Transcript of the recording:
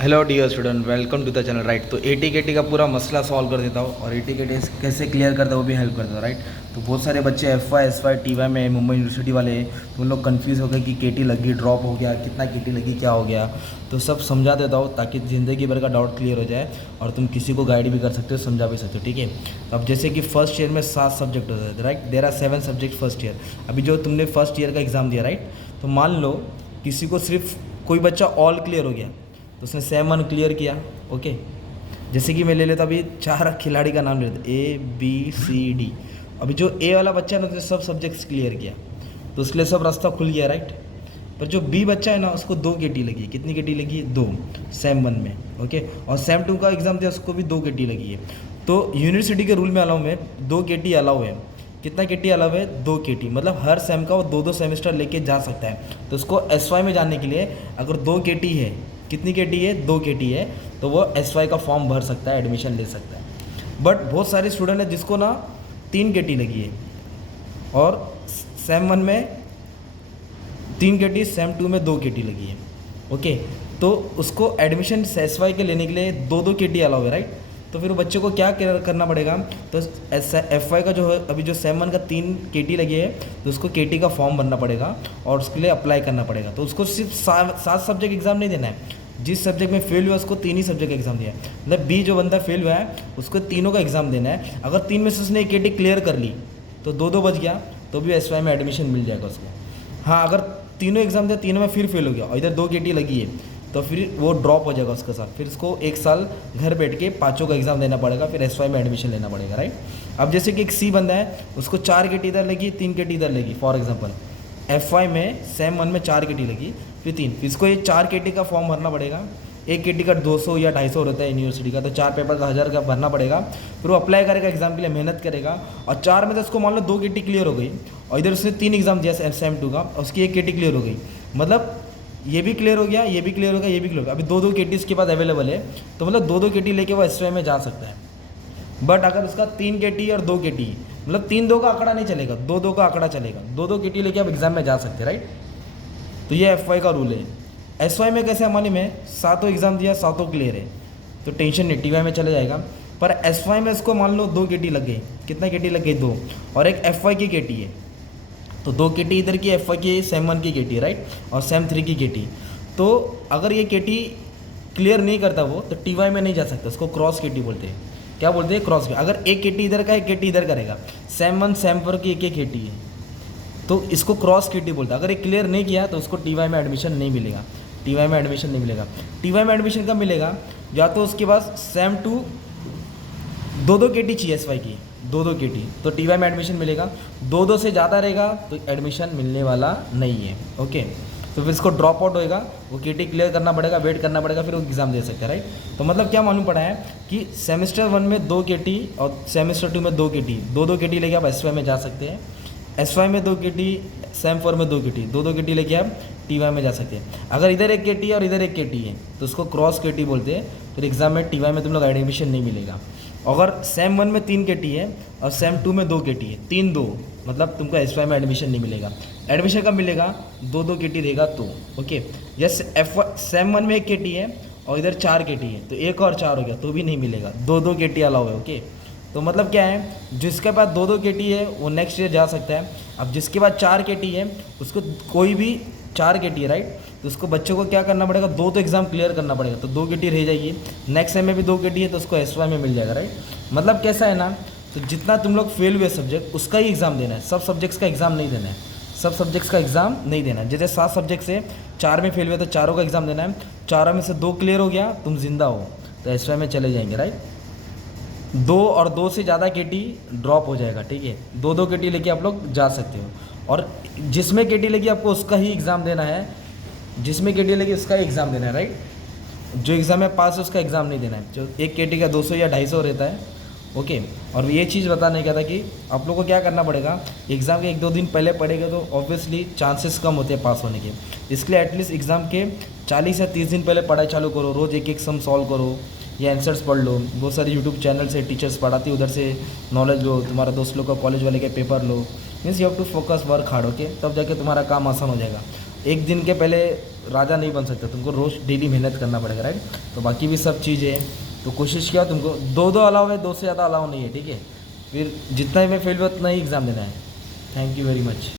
Hello dear student, welcome to the channel. Right, तो ATKT का पूरा मसला सॉल्व कर देता हूँ और ATKT कैसे क्लियर करता है वो भी हेल्प करता है। राइट, तो बहुत सारे बच्चे FY SY TY में मुंबई यूनिवर्सिटी वाले हैं, तो उन लोग कंफ्यूज हो गए कि KT लगी, ड्रॉप हो गया, कितना KT लगी, क्या हो गया। तो सब समझा देता हूँ ताकि ज़िंदगी भर का डाउट क्लियर हो जाए और तुम किसी को गाइड भी कर सकते हो, समझा भी सकते हो। ठीक है, अब जैसे कि फर्स्ट ईयर में 7 सब्जेक्ट होते हैं। Right, there are 7 subject first year. अभी जो तुमने फर्स्ट ईयर का एग्ज़ाम दिया, राइट, तो मान लो किसी को सिर्फ कोई बच्चा ऑल क्लियर हो गया तो उसने सेम 1 क्लियर किया। ओके, जैसे कि मैं ले लेता, अभी 4 खिलाड़ी का नाम ले लेता, ABCD। अभी जो ए वाला बच्चा है ना, उसने सब सब्जेक्ट्स क्लियर किया तो उसके लिए सब रास्ता खुल गया। राइट, पर जो बी बच्चा है ना, उसको 2 KT लगी है। कितनी KT लगी है? 2, सेम 1 में। ओके, और सेम 2 का एग्ज़ाम दिया, उसको भी 2 KT लगी है। तो यूनिवर्सिटी के रूल में अलाउ में 2 KT अलाउ है। कितना KT अलाउ है? 2 KT, मतलब हर सेम का वो 2-2 सेमेस्टर लेके जा सकता है। तो उसको SY में जाने के लिए अगर 2 KT है, कितनी KT है? 2 KT है, तो वो SY का फॉर्म भर सकता है, एडमिशन ले सकता है। बट बहुत सारे स्टूडेंट हैं जिसको ना 3 KT लगी है और सेम 1 में 3 KT, सेम 2 में 2 KT लगी है। ओके, तो उसको एडमिशन SY के लेने के लिए 2-2 KT अलाउ है। राइट, तो फिर वो बच्चे को क्या करना पड़ेगा? तो FY का जो है, अभी जो सेम 1 का 3 KT लगी है, तो उसको KT का फॉर्म भरना पड़ेगा और उसके लिए अप्लाई करना पड़ेगा। तो उसको सिर्फ 7 सब्जेक्ट एग्जाम नहीं देना है। जिस सब्जेक्ट में फेल हुआ उसको 3 ही सब्जेक्ट का एग्जाम दिया है। मतलब बी जो बंदा फेल हुआ है उसको तीनों का एग्जाम देना है। अगर 3 में से उसने 1 KT क्लियर कर ली तो 2-2 बच गया, तो भी SY में एडमिशन मिल जाएगा उसको। हाँ, अगर तीनों एग्जाम दिया, तीनों में फिर फेल हो गया और इधर 2 KT लगी है, तो फिर वो ड्रॉप हो जाएगा उसके साथ। फिर उसको 1 साल घर बैठ के 5 का एग्ज़ाम देना पड़ेगा, फिर SY में एडमिशन लेना पड़ेगा। राइट, अब जैसे कि एक C बंदा है, उसको 4 KT इधर लगी, 3 KT इधर लगी। फॉर एग्जांपल FY में सेम 1 में 4 KT लगी, फिर 3, फिर इसको ये 4 KT का फॉर्म भरना पड़ेगा। 1 KT का 200 या 250 रहता है यूनिवर्सिटी का, तो 4 पेपर का 1000 का भरना पड़ेगा। फिर वो अप्लाई करेगा एग्जाम के लिए, मेहनत करेगा, और 4 में तो उसको मान लो 2 KT क्लियर हो गई और इधर उसने 3 एग्जाम दिया सेम 2 का, उसकी 1 KT क्लियर हो गई। मतलब ये भी क्लियर हो गया, ये भी क्लियर हो गया, ये भी क्लियर हो गया। अभी 2-2 KT इसके पास अवेलेबल है, तो मतलब 2-2 KT लेके वो SY में जा सकता है। बट अगर उसका 3 KT और 2 KT, मतलब 3-2 का आंकड़ा नहीं चलेगा, 2-2 का आंकड़ा चलेगा। 2-2 KT लेके आप एग्जाम में जा सकते हैं। राइट, तो ये FY का रूल है। SY में कैसे हमारी में 7 एग्जाम दिया, 7 क्लियर है, तो टेंशन नहीं, TY में चले जाएगा। पर SY में इसको मान लो 2 KT लग गई। कितना KT लग गई? 2, और एक FY की KT है, तो 2 KT इधर की, FY की सेम 1 की KT, राइट, और सेम 3 की KT। तो अगर ये KT क्लियर नहीं करता वो, तो TY में नहीं जा सकता, उसको क्रॉस KT बोलते हैं। क्या बोलते हैं? क्रॉस। अगर एक KT इधर का, एक KT इधर करेगा, सेम 1 सेम 4 की एक KT है, तो इसको क्रॉस KT बोलता है। अगर ये क्लियर नहीं किया तो उसको TY में एडमिशन नहीं मिलेगा। TY में एडमिशन नहीं मिलेगा। TY में एडमिशन कब मिलेगा? या तो उसके पास सेम 2 2-2 KT चाहिए SY की, 2-2 KT, तो TY में एडमिशन मिलेगा। 2-2 से ज़्यादा रहेगा तो एडमिशन मिलने वाला नहीं है। ओके, तो फिर इसको ड्रॉप आउट होएगा, वो KT क्लियर करना पड़ेगा, वेट करना पड़ेगा, फिर वो एग्ज़ाम दे सकते हैं। राइट, तो मतलब क्या मालूम पड़ा है कि सेमेस्टर 1 में 2 KT और सेमेस्टर 2 में 2 KT, 2-2 KT लेके आप SY में जा सकते हैं। SY में 2 KT, सेम 4 में 2 KT, 2-2 KT लेके आप TY में जा सकते हैं। अगर इधर एक KT और इधर एक KT है तो उसको क्रॉस KT बोलते हैं। फिर एग्ज़ाम में TY में तुम लोग एडमिशन नहीं मिलेगा। अगर सेम 1 में 3 KT है और सेम 2 में 2 KT है, 3-2, मतलब तुमको SY में एडमिशन नहीं मिलेगा। एडमिशन कब मिलेगा? 2-2 KT रहेगा तो। ओके, यस, सेम 1 में 1 KT है और इधर 4 KT है, तो 1 और 4 हो गया, तो भी नहीं मिलेगा। 2-2 KT अलाउ है। ओके, तो मतलब क्या है, जिसके पास 2-2 KT है वो नेक्स्ट ईयर जा सकता है। अब जिसके पास 4 KT है, उसको कोई भी 4 KT है, राइट, तो उसको बच्चे को क्या करना पड़ेगा? 2 तो एग्ज़ाम क्लियर करना पड़ेगा, तो 2 KT रह जाएगी। नेक्स्ट सेम में भी 2 KT है, तो उसको SY में मिल जाएगा। राइट, मतलब कैसा है ना, तो जितना तुम लोग फेल हुए सब्जेक्ट, उसका ही एग्ज़ाम देना है, सब सब्जेक्ट्स का एग्ज़ाम नहीं देना है। सब सब्जेक्ट्स का एग्ज़ाम नहीं देना है। जैसे 7 सब्जेक्ट से 4 में फेल हुए तो चारों का एग्ज़ाम देना है। 4 में से 2 क्लियर हो गया, तुम जिंदा हो, तो SY में चले जाएंगे। राइट, 2 और 2 से ज़्यादा KT ड्रॉप हो जाएगा। ठीक है, 2-2 KT लेके आप लोग जा सकते हो, और जिसमें KT लगी आपको उसका ही एग्ज़ाम देना है। जिसमें KT लगी उसका ही एग्ज़ाम देना है। राइट, जो एग्ज़ाम में पास है उसका एग्ज़ाम नहीं देना है। जो एक KT का 200 या 250 रहता है। ओके, और ये चीज़ बताने का था कि आप लोगों को क्या करना पड़ेगा, एग्ज़ाम के 1-2 दिन पहले पढ़ेगा तो ऑब्वियसली चांसेस कम होते हैं पास होने के। इसके लिए एटलीस्ट एग्ज़ाम के 40 या 30 दिन पहले पढ़ाई चालू करो। रोज़ एक एक सम सॉल्व करो या आंसर्स पढ़ लो। बहुत सारे यूट्यूब चैनल से टीचर्स पढ़ाती है, उधर से नॉलेज लो। तुम्हारा दोस्त लोग का कॉलेज वाले के पेपर लो। Means you have to focus, work hard. Okay, तब जाके तुम्हारा काम आसान हो जाएगा। एक दिन के पहले राजा नहीं बन सकते, तुमको रोज़ डेली मेहनत करना पड़ेगा, राइट। तो बाकी भी सब चीज़ें हैं, तो कोशिश किया तुमको दो दो अलाव है, 2 से ज़्यादा अलाव नहीं है, ठीक है। फिर जितना ही मैं फेल हुआ उतना ही एग्ज़ाम देना है। Thank you very much.